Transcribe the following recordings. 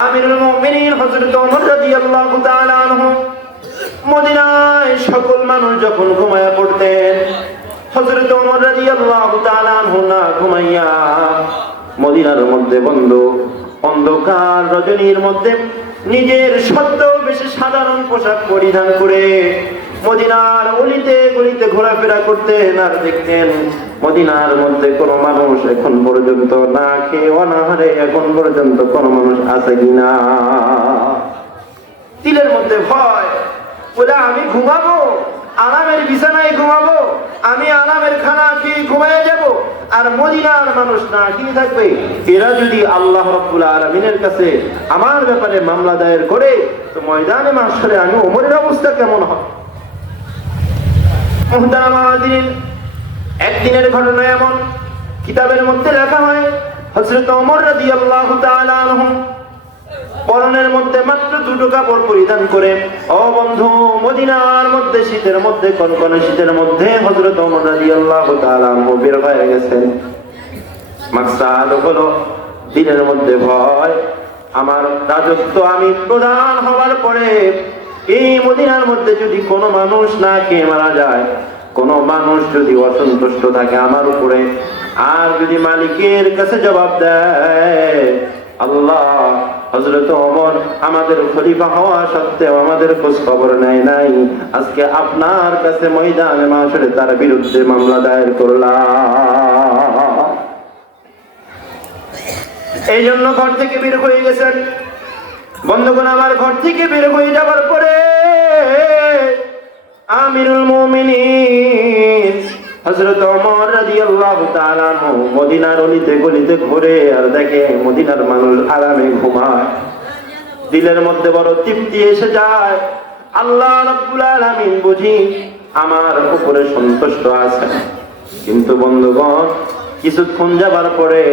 আমিরুল মুমিনিন হযরত ওমর রাদিয়াল্লাহু তাআলা আনহু মদিনায় সকল মানুষ যখন ঘুমায়া পড়তেন, হযরত ওমর রাদিয়াল্লাহু তাআলা আনহু না ঘুমাইয়া মদিনার মধ্যে অন্ধকার রজনীর মধ্যে নিজের সদ্য বেশি সাধারণ পোশাক পরিধান করে মদিনার অলিতে গলিতে ঘোরাফেরা করতেন আর দেখতেন মদিনার মধ্যে কোনো মানুষ এখন পর্যন্ত না খেয়ে অনাহারে এখন পর্যন্ত কোনো মানুষ আছে কিনা। দিলের মধ্যে ভয়, বলে আমি ঘুমাবো, আরামের বিছানায় ঘুমাবো, আমি আরামের খানা খেয়ে ঘুমাইয়া যাব, আর মদিনার মানুষ না খেয়ে থাকবে। এরা যদি আল্লাহ রাব্বুল আলামিনের কাছে আমার ব্যাপারে মামলা দায়ের করে, তো ময়দানে মাহশরে আমি ওমরের অবস্থা কেমন হবে? মুহতারাম হাজিরিন, একদিনের ঘটনা এমন, কিতাবের মধ্যে লেখা হয় হযরত ওমর রাদিয়াল্লাহু তাআলা আনহু পরনের মধ্যে মাত্র দুটো কাপড় পরিধান করে, ও বন্ধু, মদিনার মধ্যে শীতের মধ্যে কনকনে শীতের মধ্যে হযরত ওমর রাদিয়াল্লাহু তাআলা আনহু বের হয়ে গেছেন। মাকসাদ হলো দিলের মধ্যে ভয়, আমার রাজত্ব আমি প্রধান হওয়ার পরে এই মদিনার মধ্যে যদি কোনো মানুষ না খেয়ে মারা যায়, কোন মানুষ যদি অসন্তুষ্ট থাকে আমার উপরে, আর যদি মালিকের কাছে জবাব দেয়, আল্লাহ হযরত ওমর আমাদের খলিফা হওয়া সত্ত্বেও আমাদের খোঁজ খবর নেয় নাই, আজকে আপনার কাছে ময়দানে মাহশরে তার বিরুদ্ধে মামলা দায়ের করলাম। এই জন্য ঘর থেকে বের হয়ে গেছেন। বন্ধুগণ, আমার ঘর থেকে বের হয়ে যাবার পরে আমিরুল মুমিনিন হযরত ওমর রাদিয়াল্লাহু তাআলা আনহু মদিনার অলিতে গলিতে ঘুরে আর দেখে মদিনার মানুষ আরামে ঘুমায়। দিলের মধ্যে বড় তৃপ্তি এসে যায়, আল্লাহ রাব্বুল আলামিন বুঝি আমার উপরে সন্তুষ্ট আছেন। কিন্তু বন্ধুগণ, কিছুক্ষণ যাবার পরে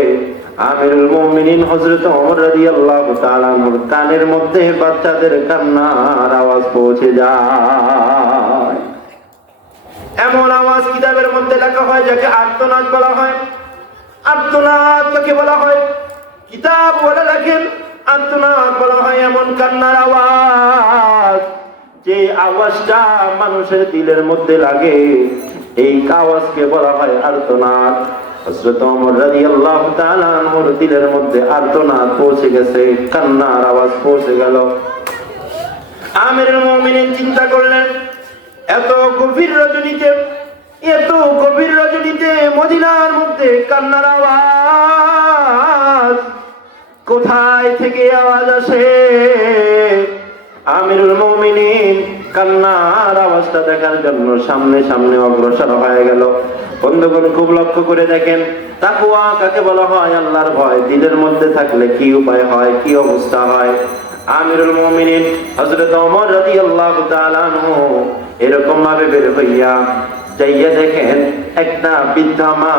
আমিরুল মুমিনিন হযরত ওমর রাদিয়াল্লাহু তাআলা আনহুর কানের মধ্যে বাচ্চাদের কান্নার আওয়াজ পৌঁছে যায়। এমন আওয়াজ কিতাবের মধ্যে লেখা হয় যাকে আর্তনাদ বলা হয়। আর্তনাদ কাকে বলা হয়? কিতাব বলে লেখেন আর্তনাদ বলা হয় এমন কান্নার আওয়াজ যে আওয়াজটা মানুষের দিলের মধ্যে লাগে, এই আওয়াজকে বলা হয় আর্তনাদ। হযরত ওমর রাদিয়াল্লাহু তাআলা আনহুর দিলের মধ্যে আর্তনাদ পৌঁছে গেছে, কান্নার আওয়াজ পৌঁছে গেল। আমিরুল মুমিনিন চিন্তা করলেন, এত গভীর রজনীতে মদিনার মধ্যে কান্নার আওয়াজ, কোথায় থেকে আওয়াজ আসে? আমিরুল মুমিনিন কান্নার আওয়াজটা দেখার জন্য সামনে সামনে অগ্রসর হয়ে গেল। বন্ধুগণ, খুব লক্ষ্য করে দেখেন, তাকওয়া কাকে বলা হয়? আল্লাহর ভয় দিলের মধ্যে থাকলে কি উপায় হয়, কি অবস্থা হয়? আমিরুল মুমিনিন হযরত ওমর রাদিয়াল্লাহু তাআলা আনহু এরকম ভাবে বের হইয়া যাইয়া দেখেন একটা বৃদ্ধা মা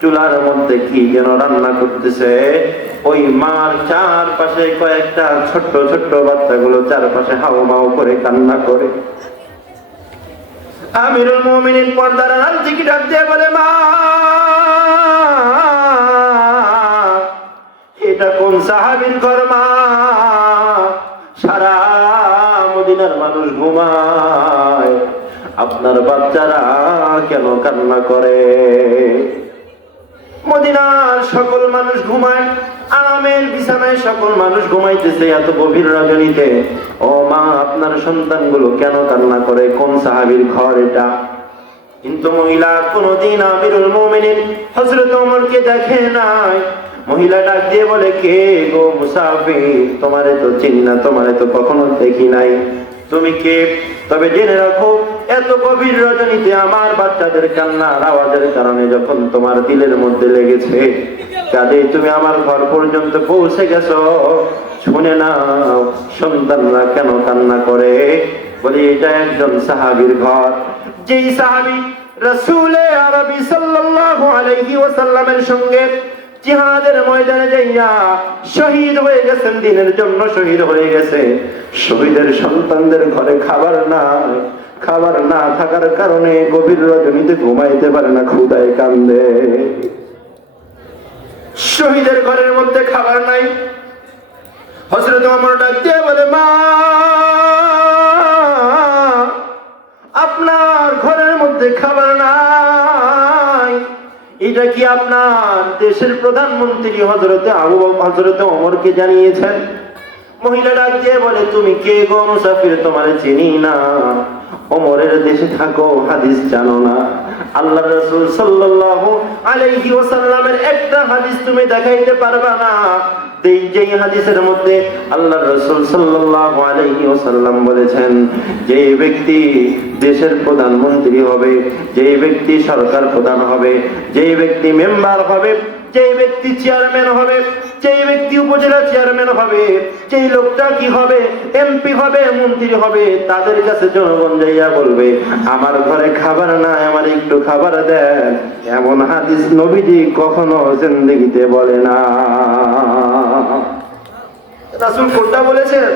চুলার মধ্যে কি যেন রান্না করতেছে। ওই মার চারপাশে কয়েকটা ছোট্ট ছোট্ট বাচ্চাগুলো চারপাশে হাউমাউ করে কান্না করে। আমিরুল মুমিনিন পর্দার আড়াল থেকে ডাক দিয়ে বলে, মা, এটা কোন সাহাবীর ঘর মা? সারা মদিনার মানুষ ঘুমায়, আপনার বাচ্চারা কেন কান্না করে? মদিনার সকল মানুষ ঘুমায়, আরামের বিছানায় সকল মানুষ ঘুমাইতেছে এত গভীর রজনীতে। ও মা, আপনার সন্তানগুলো কেন কান্না করে? কোন সাহাবীর ঘর এটা? কিন্তু মহিলা কোনদিন আমিরুল মুমিনিন হযরত ওমরকে দেখে নাই। মহিলা ডাক দিয়ে বলে, কে গো মুসাফির? তোমারে তো চিনি না, তোমারে তো কখনো দেখি নাই, তুমি কে? তবে জেনে রাখো, এত গভীর রজনীতে আমার বাচ্চাদের কান্নার আওয়াজের কারণে যখন তোমার দিলের মধ্যে লেগেছে, কাজে তুমি আমার ঘর পর্যন্ত পৌঁছে গেছো। শুনে নাও সন্তানরা কেন কান্না করে। বলি, এটা একজন সাহাবীর ঘর, যেই সাহাবী রাসূলে আরবি সাল্লাল্লাহু আলাইহি ওয়াসাল্লামের সঙ্গে জিহাদের ময়দানে যাইয়া শহীদ হয়ে গেছেন, দ্বীনের জন্য শহীদ হয়ে গেছে। শহীদের সন্তানদের ঘরে খাবার নাই, খাবার না থাকার কারণে গভীর রজনীতে ঘুমাইতে পারে না, ক্ষুধায় কান্দে। শহীদের ঘরের মধ্যে খাবার নাই, হযরত ওমর ডাক দিয়ে বলে, মা, আপনার ঘরের মধ্যে খাবার নাই, এটা কি আপনার দেশের প্রধানমন্ত্রী হযরত ওমরকে জানিয়েছেন? মহিলা ডাক দিয়ে বলে, তুমি কে গো মুসাফির, তোমারে চিনি না, ওমরের দেশে থাকো, হাদিস জানো না? আল্লাহ রাসূল সাল্লাল্লাহু আলাইহি ওয়াসাল্লামের একটা হাদিস তুমি দেখাইতে পারবা না যেই হাদিসের মধ্যে আল্লাহ রাসূল সাল্লাল্লাহু আলাইহি ওয়াসাল্লাম বলেছেন, যে ব্যক্তি দেশের প্রধানমন্ত্রী হবে, যে ব্যক্তি সরকার প্রধান হবে, যে ব্যক্তি মেম্বার হবে, যে ব্যক্তি চেয়ারম্যান হবে, যে ব্যক্তি উপজেলা চেয়ারম্যান হবে, যেই লোকটা কি হবে, এমপি হবে, মন্ত্রী হবে, তাদের কাছে জনগণ যাইয়া বলবে, আমার ঘরে খাবার নাই, আমার একটু খাবার দেন, এমন হাদিস নবীজি কখনো জিন্দেগিতে বলে না। রাসূল কোনটা বলেছেন?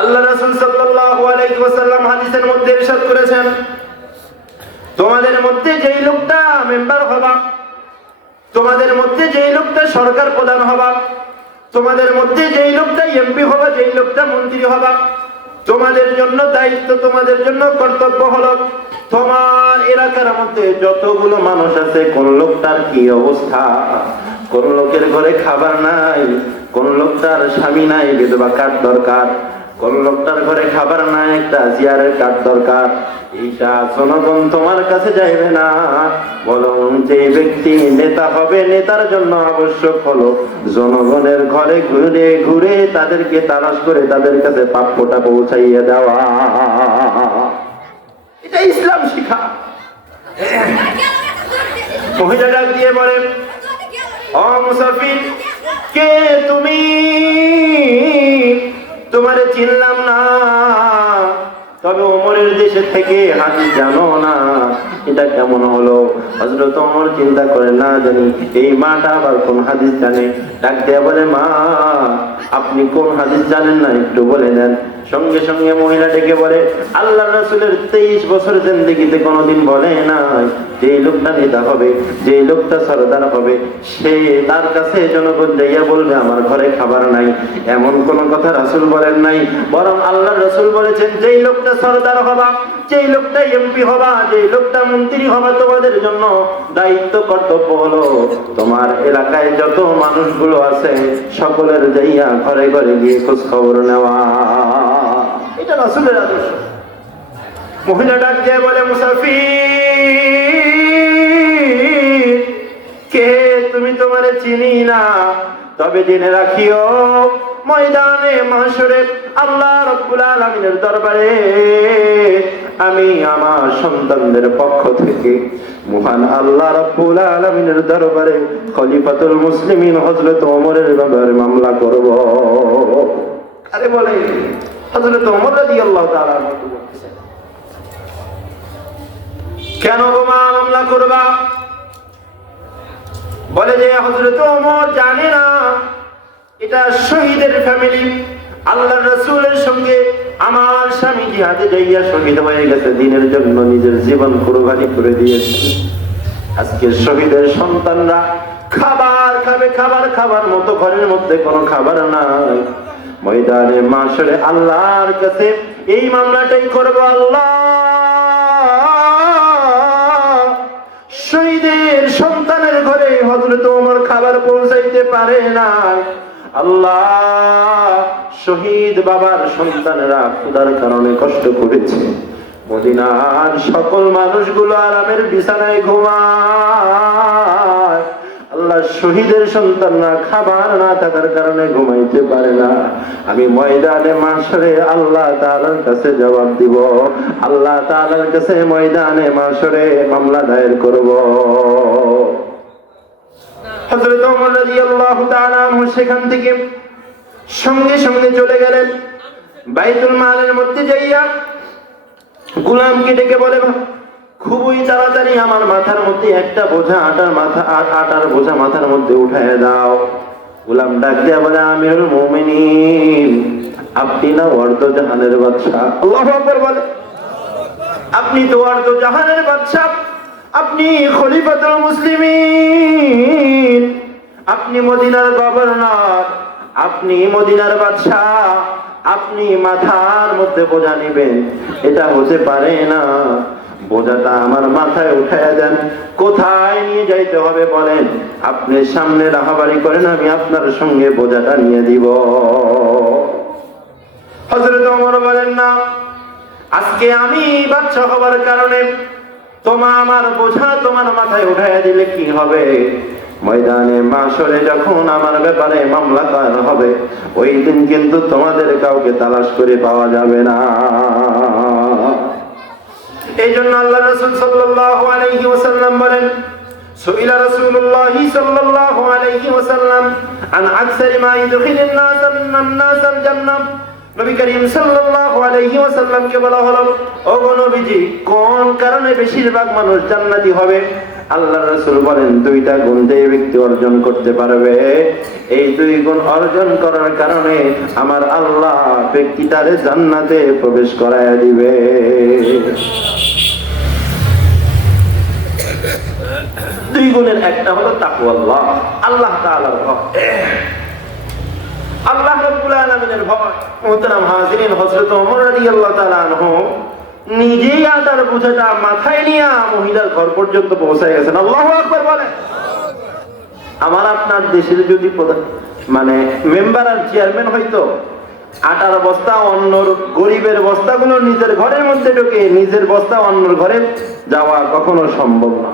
আল্লাহ রাসূল সাল্লাল্লাহু আলাইহি ওয়াসাল্লাম হাদিসের মধ্যে ইরশাদ করেছেন, তোমাদের মধ্যে যেই লোকটা মেম্বার হবা, তোমাদের মধ্যে যেই লোকটা সরকার প্রধান হবা, তোমাদের মধ্যে যেই লোকটা এমপি হবা, যেই লোকটা মন্ত্রী হবা, তোমাদের জন্য দায়িত্ব, তোমাদের জন্য কর্তব্য হলো, তোমার এলাকার মধ্যে যতগুলো মানুষ আছে, কোন লোকটার কি অবস্থা, কোন লোকের ঘরে খাবার নাই, কোন লোকটার স্বামী নাই, বিধবা কার্ড দরকার, কোন লোকটার ঘরে খাবার নাই, একটা জিয়ারের কার্ড দরকার, এইটা জনগণ তোমার কাছে যাইবে না, বরং যে ব্যক্তি নেতা হবে, নেতার জন্য আবশ্যক হলো জনগণের ঘরে ঘুরে ঘুরে তাদেরকে তালাশ করে তাদের কাছে প্রাপ্যটা পৌঁছাইয়ে দেওয়া। এটা ইসলাম শিক্ষা। মহিলা ডাক দিয়ে বলে, ও মুসাফির, কে তুমি? তোমারে চিনলাম না, তবে ওমরের দেশে থেকে হাদিস জানো না, এটা কেমন হলো? হযরত ওমর চিন্তা করে, না জানি এই মাটা আবার কোন হাদিস জানে। ডাক দিয়ে বলে, মা, আপনি কোন হাদিস জানেন না একটু বলে দেন। সঙ্গে সঙ্গে মহিলা ডেকে বলে, আল্লাহ রাসূলের 23 বছর জিন্দেগিতে কোনোদিন বলে নাই যে লোকটা নেতা হবে, যে লোকটা সরদার হবে, সে তার কাছে জনগণ যাইয়া বলবে আমার ঘরে খাবার নাই, এমন কোন কথা রাসূল বলেন নাই। বরং আল্লাহ রাসূল বলেছেন, যেই লোকটা সরদার হবা, যেই লোকটা এমপি হবা, যেই লোকটা মন্ত্রী হবা, তোমাদের জন্য দায়িত্ব কর্তব্য হলো তোমার এলাকায় যত মানুষগুলো আছে সকলের যাইয়া ঘরে ঘরে গিয়ে খোঁজ খবর নেওয়া। এটা রাসূলের আদর্শ। মহিলা ডাক দিয়ে বলে, মুসাফির, কে তুমি? তোমারে চিনি না, তবে জেনে রাখিও, ময়দানে মাশরে আল্লাহ রাব্বুল আলামিনের দরবারে আমি আমার সন্তানদের পক্ষ থেকে মহান আল্লাহ রাব্বুল আলামিনের দরবারে খলিফাতুল মুসলিমিন হযরত ওমরের ব্যাপারে মামলা করব। আরে বলে হযরত ওমর রাদিয়াল্লাহু তাআলা বলতেছেন, কেন গো মা মামলা করবা? বলে যে হযরত ওমর জানে না এটা শহীদের ফ্যামিলি, আল্লাহর রাসূলের সঙ্গে আমার স্বামী জিহাদে যাইয়া শহীদ হয়ে গেছে, দ্বীনের জন্য নিজের জীবন কুরবানি করে দিয়েছে। আজকে শহীদের সন্তানরা খাবার খাবে, খাবার খাবার মতো ঘরের মধ্যে কোনো খাবার নাই, ময়দানে মাশরে আল্লাহর কাছে এই মামলাটাই করব। আল্লাহ, শহীদের সন্তানের ঘরে হযরত ওমর খাবার পৌঁছাইতে পারে না, আল্লাহ, শহীদ বাবার সন্তানেরা ক্ষুধার কারণে কষ্ট করেছে, মদিনার সকল মানুষগুলো আরামের বিছানায় ঘুমায়, আল্লাহ, শহীদের সন্তানরা খাবার না থাকার কারণে ঘুমাইতে পারে না, আমি ময়দানে মাশরে আল্লাহ তাআলার কাছে জবাব দিব, আল্লাহ তাআলার কাছে ময়দানে মাশরে মামলা দায়ের করব। হযরত ওমর রাদিয়াল্লাহু তাআলা আনহু সেখান থেকে সঙ্গে সঙ্গে চলে গেলেন বাইতুল মালের মধ্যে যাইয়া গোলামকে ডেকে বলে, খুবই তাড়াতাড়ি আমার মাথার মধ্যে একটা বোঝা আটার বোঝা মাথার মধ্যে উঠায় দাও। গোলাম ডাক দিয়া বলে, আমিরুল মুমিনিন, আপনি না অর্ধ জাহানের বাদশা। আল্লাহু আকবার বলে, আপনি তো অর্ধ জাহানের বাদশা, আপনি খলিফাতুল মুসলিমিন, আপনি মদিনার গভর্নর, আপনি মদিনার বাদশাহ, আপনি মাথার মধ্যে বোঝা নিবেন, এটা হতে পারে না। বোঝাটা আমার মাথায় উঠাইয়া দেন। কোথায় নিয়ে যাইতে হবে বলেন, আপনি সামনে রাহাবাড়ি করেন, আমি আপনার সঙ্গে বোঝাটা নিয়ে দিব। হযরত ওমর বলেন, না, আজকে আমি বাদশা হবার কারণে আমার বোঝা তোমার মাথায় উঠাইয়া দিলে কি হবে? ময়দানে মাশরে যখন আমার ব্যাপারে মামলা করা হবে, ওই দিন কিন্তু তোমাদের কাউকে তালাশ করে পাওয়া যাবে না। এই জন্য আল্লাহ রাসূল সাল্লাল্লাহু আলাইহি ওয়াসাল্লাম বলেন, সুইলা রাসূলুল্লাহ সাল্লাল্লাহু আলাইহি ওয়াসাল্লাম আন আকসারি মা ইদখিলুন নাস আল জান্নাহ। নবী করিম সাল্লাল্লাহু আলাইহি ওয়াসাল্লাম কে বলা হলো, ও নবীজি, কোন কারণে বেশিরভাগ মানুষ জান্নাতি হবে? আল্লাহর রাসূল বলেন, দুইটা গুণ যে ব্যক্তি অর্জন করতে পারবে, এই দুই গুণ অর্জন করার কারণে আমার আল্লাহ ব্যক্তিটারে জান্নাতে প্রবেশ করায়া দিবে। দুই গুণের একটা হলো তাকওয়াল্লাহ, আল্লাহ তাআলার ভয়, আল্লাহ রাব্বুল আলামিনের ভয়। মুহতারাম হাজিরিন, হযরত ওমর রাদিয়াল্লাহু তাআলা আনহু নিজেই আটার বোঝাটা মাথায় নিয়ে মহিলার ঘর পর্যন্ত পৌঁছায় গেছেন। আল্লাহু আকবার বলে। আমার আপনার দেশের যদি মানে মেম্বার আর চেয়ারম্যান হয়তো, আটার বস্তা অন্যর গরিবের বস্তাগুলো নিজের ঘরের মধ্যে ঢুকে নিজের বস্তা অন্যর ঘরে যাওয়া কখনো সম্ভব না।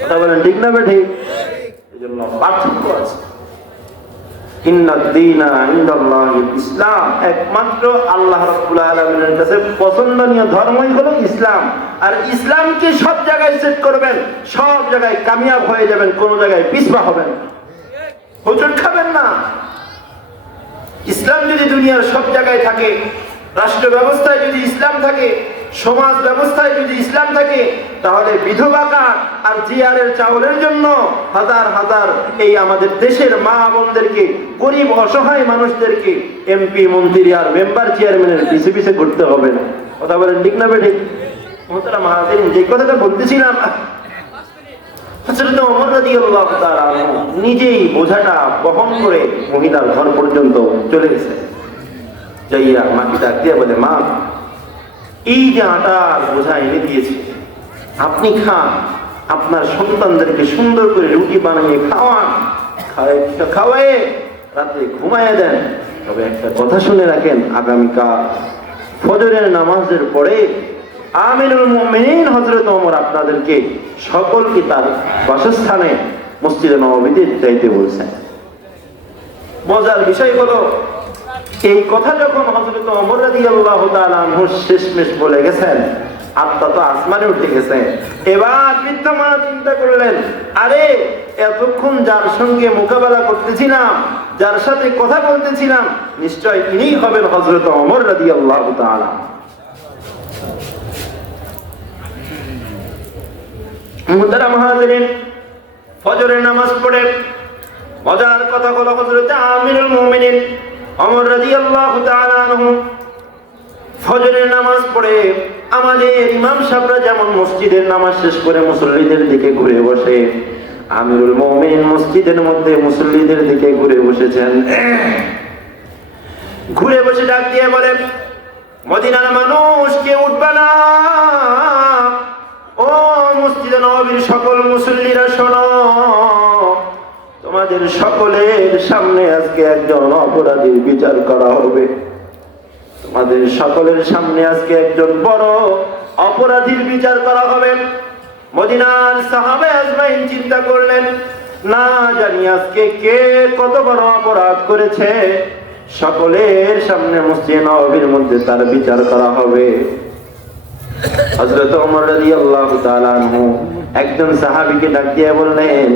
কথা বলেন ঠিক না বেঠিক? এই জন্য পার্থক্য আছে। ইসলাম, একমাত্র আল্লাহ রাব্বুল আলামিনের কাছে পছন্দনীয় ধর্মই হলো ইসলাম। আর ইসলামকে সব জায়গায় সেট করবেন, সব জায়গায় কামিয়াব হয়ে যাবেন, কোন জায়গায় পিছপা হবেন, হোঁচট খাবেন না। ইসলাম যদি দুনিয়ার সব জায়গায় থাকে, রাষ্ট্র ব্যবস্থায় যদি ইসলাম থাকে, সমাজ ব্যবস্থায় যদি ইসলাম থাকে, তাহলে বিধবা কার্ড আর জিআরের চাউলের জন্য হাজার হাজার এই আমাদের দেশের মা বোনদেরকে, গরিব অসহায় মানুষদেরকে এমপি মন্ত্রী আর মেম্বার চেয়ারম্যানের পিছে পিছে ঘুরতে হবে না। কথা বলেন ঠিক না বেঠিক? মুহতারাম হাজিরিন, যে কথাটা বলতেছিলাম, হযরত ওমর রাদিয়াল্লাহু তাআলা নিজেই বোঝাটা বহন করে মহিলার ঘর পর্যন্ত চলে গেছে। যাইয়া মাকে ডাক দিয়ে বলে, মা, এই যে আটার বোঝা এনে দিয়েছে, আপনি খান, আপনার সন্তানদেরকে সুন্দর করে রুটি বানিয়ে খাওয়ান, খাওয়ায়ে রাতে ঘুমাইয়ে দেন। তবে একটা কথা শুনে রাখেন, আগামীকাল ফজরের নামাজের পরে আমিরুল মুমিনিন হযরত ওমর আপনাদেরকে সকলকে তার বাসস্থানে মসজিদে নববীতে যাইতে বলছেন। মজার বিষয় হলো, এই কথা যখন হযরত ওমর রাদিয়াল্লাহু তাআলা আনহু শেষমেশ বলে গেছেন, আত্মা তো আসমানে উঠে গেছে। এবার বৃদ্ধ মা চিন্তা করলেন, আরে এতক্ষণ যার সঙ্গে মোকাবেলা করতেছিলাম, যার সাথে কথা বলতেছিলাম, নিশ্চয় ইনিই হবেন হযরত ওমর রাদিয়াল্লাহু তাআলা। মুহতারাম হাজিরিন, ফজরের নামাজ পড়ে মজার কথা হলো, হযরত আমিরুল মুমিনিন ওমর রাদিয়াল্লাহু তাআলা আনহু ফজরের নামাজ পড়ে আমাদের ইমাম সাহেবরা যেমন মসজিদের নামাজ শেষ করে মুসল্লিদের দিকে ঘুরে বসে, আমিরুল মুমিনিন মসজিদের মধ্যে মুসল্লিদের দিকে ঘুরে বসেছেন। ঘুরে বসে ডাক দিয়ে বলে, মদিনার মানুষ কেউ উঠবে না, ও মসজিদে নববীর সকল মুসল্লিরা শোনো, তোমাদের সকলের সামনে আজকে একজন অপরাধীর বিচার করা হবে। তোমাদের সকলের সামনে আজকে একজন বড় অপরাধীর বিচার করা হবে। মদিনার সাহাবা আজমাইন চিন্তা করলেন, না জানি আজকে কে কত বড় অপরাধ করেছে, সকলের সামনে মসজিদে নববীর মধ্যে তার বিচার করা হবে। হযরত ওমর রাদিয়াল্লাহু তাআলা আনহু একজন সাহাবীকে ডাক দিয়ে বললেন,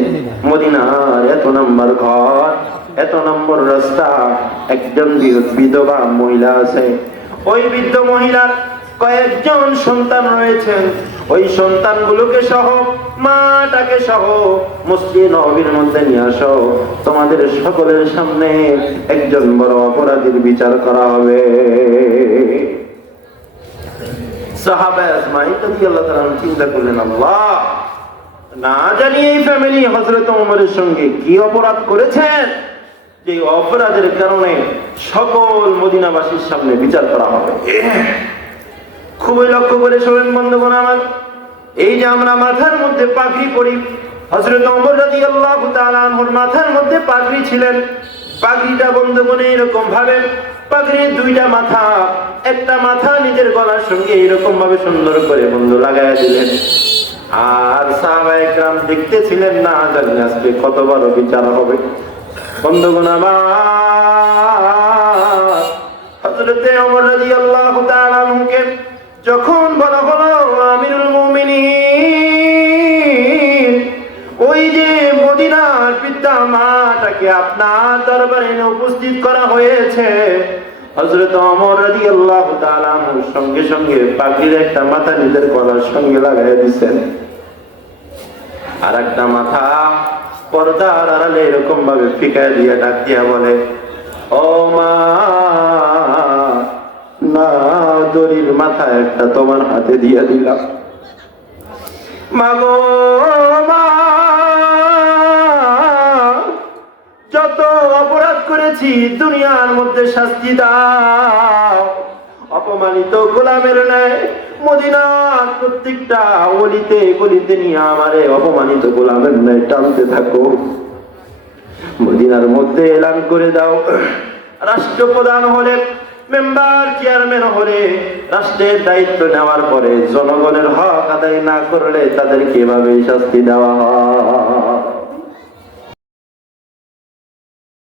মদিনার এত নম্বর ঘর, এত নম্বর রাস্তা, একজন বিধবা মহিলা আছে, ওই বৃদ্ধ মহিলার কয়েকজন সন্তান রয়েছেন, ওই সন্তানগুলোকে সহ মাটাকে সহ মসজিদে নববীর মধ্যে নিয়ে আসো, তোমাদের সকলের সামনে একজন বড় অপরাধীর বিচার করা হবে। সাহাবা আজমাইন রাদিয়াল্লাহু তাআলা চিন্তা করলেন, আল্লাহ, না জানি এই ফ্যামিলি হযরত ওমরের সঙ্গে কি অপরাধ করেছেন, যে অপরাধের কারণে সকল মদিনাবাসীর সামনে বিচার করা হবে। খুবই লক্ষ্য করে শোনেন বন্ধুগণ আমার, এই যে আমরা মাথার মধ্যে পাগড়ি পরি, হযরত ওমর রাদিয়াল্লাহু তাআলা আনহুর মাথার মধ্যে পাগড়ি ছিলেন। পাগড়িটা বন্ধুগণ এরকম ভাবে, পাগড়ির দুইটা মাথা, একটা মাথা নিজের গলার সঙ্গে এরকম ভাবে সুন্দর করে বন্ধু লাগাইয়া দিলেন। আর সাহাবায়ে কেরাম দেখতেছিলেন, না জানি আজকে কত বড় বিচার হবে। বন্ধুগণ আমার, হযরত ওমর রাদিয়াল্লাহু তাআলা আনহুকে যখন বলা হলো আমিরুল মুমিনিন, ওই যে মদিনার পিতা মাতাকে আপনার দরবারে এনে উপস্থিত করা হয়েছে, হযরত ওমর রাদিয়াল্লাহু তাআলা আনহুর সঙ্গে সঙ্গে পাগড়ির একটা মাথা নিজের গলার সঙ্গে লাগাইয়া দিয়েছেন, আর একটা মাথা পর্দার আড়ালে এরকম ভাবে ফিকায় দিয়ে ডাক দিয়া বলে, ও মা, না দড়ির মাথা একটা তোমার হাতে দিয়ে দিলাম। মাগো মা, যত অপরাধ করেছি দুনিয়ার মধ্যে শাস্তি দাও। অপমানিত গোলামের ন্যায় মদিনার প্রত্যেকটা অলিতে গলিতে নিয়ে আমারে অপমানিত গোলামের ন্যায় টানতে থাকো। মদিনার মধ্যে এলান করে দাও, রাষ্ট্রপ্রধান হলে, মেম্বার চেয়ারম্যান হলে, রাষ্ট্রের দায়িত্ব নেওয়ার পরে জনগণের হক আদায় না করলে তাদেরকে এভাবে শাস্তি দেওয়া হয়।